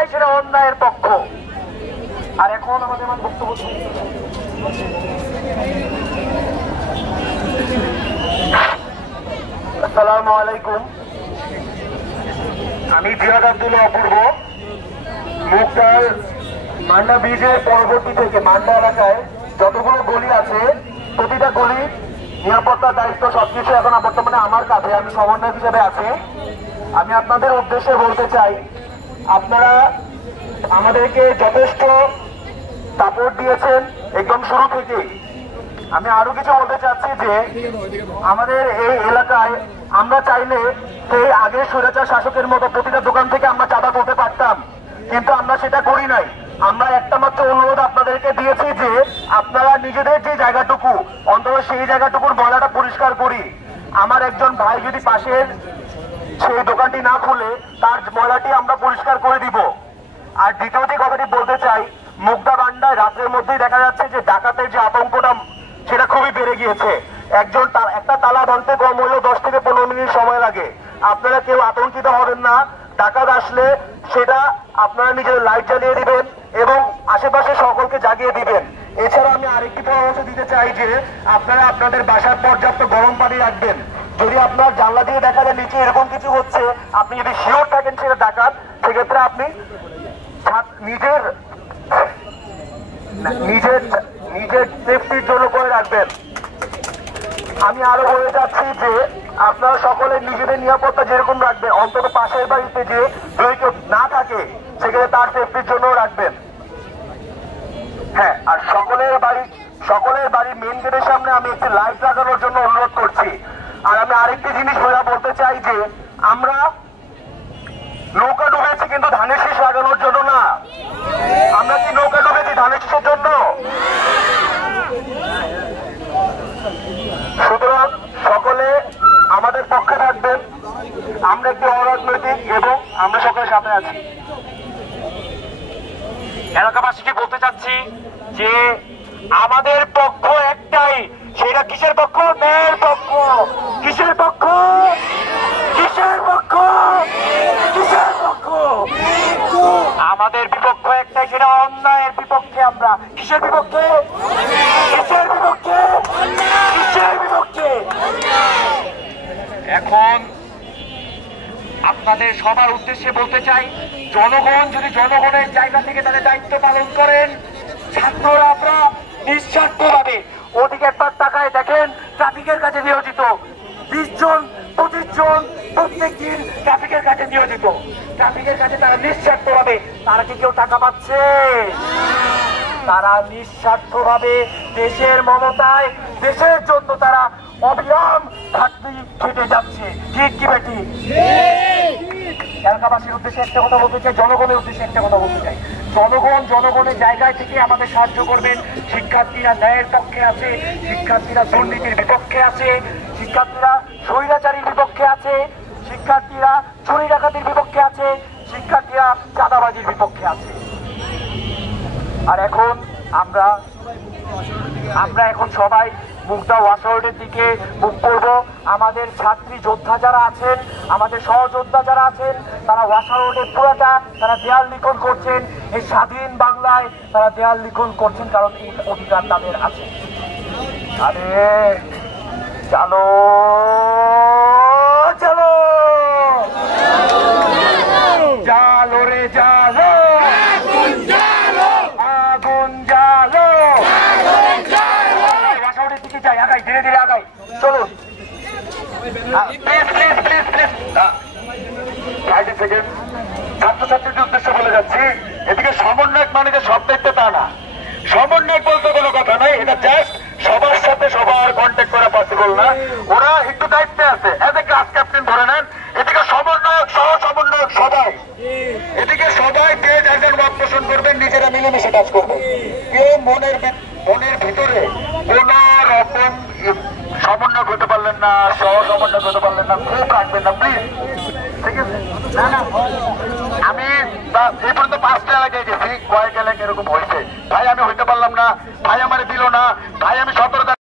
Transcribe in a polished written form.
একটাই, সেটা অন্যায়ের পক্ষ। আর এখন আমাদের বক্তব্য আসসালামু আলাইকুম, আমি জিয়াদ আব্দুল্লাহ অপূর্ব। মুগদার মান্ডা ব্রিজের পরবর্তী থেকে মান্ডা এলাকায় যতগুলো গলি আছে প্রতিটা গলি নিরাপত্তার দায়িত্ব সবকিছু এখন বর্তমানে আমার কাছে, আমি সমন্বয়ক হিসেবে আছি। আমি আপনাদের উদ্দেশ্যে বলতে চাই, আপনারা আমাদেরকে যথেষ্ট সাপোর্ট দিয়েছেন একদম শুরু থেকেই। আমি আরো কিছু বলতে চাচ্ছি যে আমাদের এই এলাকায় আমরা চাইলে সেই আগের স্বৈরাচার শাসকের মতো প্রতিটা দোকান থেকে আমরা চাঁদা তুলতে পারতাম, কিন্তু আমরা সেটা করি নাই। আমরা একটা মাত্র অনুরোধ আপনাদেরকে দিয়েছি যে আপনারা নিজেদের যে জায়গাটুকু অন্তত সেই জায়গাটুকুর ময়লাটা পরিষ্কার করি। আমার একজন ভাই যদি পাশের সেই দোকানটি না খুলে তার ময়লাটি আমরা পরিষ্কার করে দিব। আর দ্বিতীয় যে কথাটি বলতে চাই, মুগদা বান্ডায় রাতের মধ্যেই দেখা যাচ্ছে যে ডাকাতের যে আতঙ্কটা সেটা খুবই বেড়ে গিয়েছে। একটা তালা ভাঙতে কম হলেও 10 থেকে 15 মিনিট সময় লাগে। আপনারা কেউ আতঙ্কিত হবেন না, ডাকাত আসলে সেটা আপনারা নিজেদের লাইট জ্বালিয়ে দিবেন এবং আশেপাশে সকলকে জাগিয়ে দিবেন। এছাড়া আমি আরেকটি পরামর্শ দিতে চাই যে আপনারা আপনাদের বাসার পর্যাপ্ত গরম পানি রাখবেন। যদি আপনার জানলা দিয়ে দেখা যায় নিচে এরকম কিছু হচ্ছে, আপনি যদি শিওর থাকেন সেটা ডাকাত, সেক্ষেত্রে আপনি নিজের সেফটির জন্য করে রাখবেন। আমি আরো বলে যাচ্ছি যে আপনারা সকলে নিজেদের নিরাপত্তা যেরকম রাখবেন, অন্তত পাশের বাড়িতে যে যদি কেউ না থাকে সেখানে তার সেফটির জন্য রাখবেন। হ্যাঁ, আর সকলের বাড়ির মেন গেটের সামনে আমি একটি লাইট লাগানোর জন্য অনুরোধ করছি। আর আমি আরেকটি জিনিস বলতে চাই যে আমরা নৌকা ডুবেছি কিন্তু ধানের শীষ লাগানোর জন্য না। আমরা কি নৌকা ডুবেছি ধানের শীষের জন্য? সুতরাং সকলে আমাদের পক্ষে থাকবেন। আমরা একটি অরাজনৈতিক এবং আমরা সকলের সাথে আছি। এলাকাবাসীকে বলতে চাচ্ছি যে আমাদের পক্ষ একটাই, সেটা কিসের পক্ষ? ন্যায়ের পক্ষ। কিসের পক্ষ? কিসের পক্ষ? কিসের পক্ষ? আমাদের বিপক্ষ একটাই, সেটা অন্যায়ের বিপক্ষে। আমরা কিসের বিপক্ষে? কিসের বিপক্ষে? কিসের বিপক্ষে? এখন আপনাদের সবার উদ্দেশ্যে বলতে চাই, জনগণ যদি জনগণের জায়গা থেকে তাদের দায়িত্ব পালন করেন, ছাত্ররা আমরা নিঃস্বার্থভাবে ওদিকে একবার তাকায় দেখেন, ট্রাফিকের কাছে নিয়োজিত 20 জন 25 জন প্রত্যেক দিন ট্রাফিকের কাছে নিয়োজিত। ট্রাফিকের কাছে তারা নিঃস্বার্থভাবে, তারা কি কেউ টাকা পাচ্ছে? তারা নিঃস্বার্থভাবে দেশের মমতায়, দেশের জন্য তারা অবিরাম খেটে যাচ্ছে। ঠিক কি বেটি? এলাকাবাসীর উদ্দেশ্যে একটা কথা বলতে চাই, জনগণের উদ্দেশ্যে একটা কথা বলতে চাই। জনগণ জনগণের জায়গায় থেকে আমাদের সাহায্য করবেন। শিক্ষার্থীরা ন্যায়ের পক্ষে আছে, শিক্ষার্থীরা দুর্নীতির বিপক্ষে আছে, শিক্ষার্থীরা স্বৈরাচারীর বিপক্ষে আছে, শিক্ষার্থীরা চুরি ডাকাতির বিপক্ষে আছে, শিক্ষার্থীরা চাঁদাবাজির বিপক্ষে আছে। আর এখন আমরা এখন সবাই মুগদা ওয়াশারোডের দিকে মুখ করব। আমাদের ছাত্রী যোদ্ধা যারা আছেন, আমাদের সহযোদ্ধা যারা আছেন, তারা ওয়াশারোডের পুরাটা তারা দেয়াল লিখন করছেন। এই স্বাধীন বাংলায় তারা দেয়াল লিখন করছেন, কারণ এই অধিকার তাদের আছে। আরে চলো চলো জালো রে জালো, আগুন জালো। ওয়াশারোডের দিকে যাই, আগাই, ধীরে ধীরে আগাই, চলুন। 30 সেকেন্ড ছাত্রছাত্রীদের উদ্দেশ্যে বলে যাচ্ছি, এদিকে সমন্বয়ক মানে যে সব দেখতে তা না। সমন্বয়ক বলতে কোনো কথা নাই, এটা জাস্ট সবার সাথে সবার কন্ট্যাক্ট করা পসিবল না। ওরা একটু দায়িত্বে আছে, এজ এ ক্লাস ক্যাপ্টেন ধরে নেন। এদিকে সমন্বয়ক সহ সমন্বয়ক সবাই, এদিকে সবাই যে একজন মত পোষণ করবেন, নিজেরা মিলেমিশে কাজ করবেন। কেউ মনের ভিতরে কোন রকম সমন্বয় হতে পারলেন না, সহ সমন্বয় হতে পারলেন না, খুব রাখবেন না প্লিজ। ঠিক আছে? আমি এই পর্যন্ত 5টা এলাকায় গেছি, কয়েক এলাকায় এরকম হয়েছে, ভাই আমি হইতে পারলাম না, ভাই আমার দিল না, ভাই আমি 17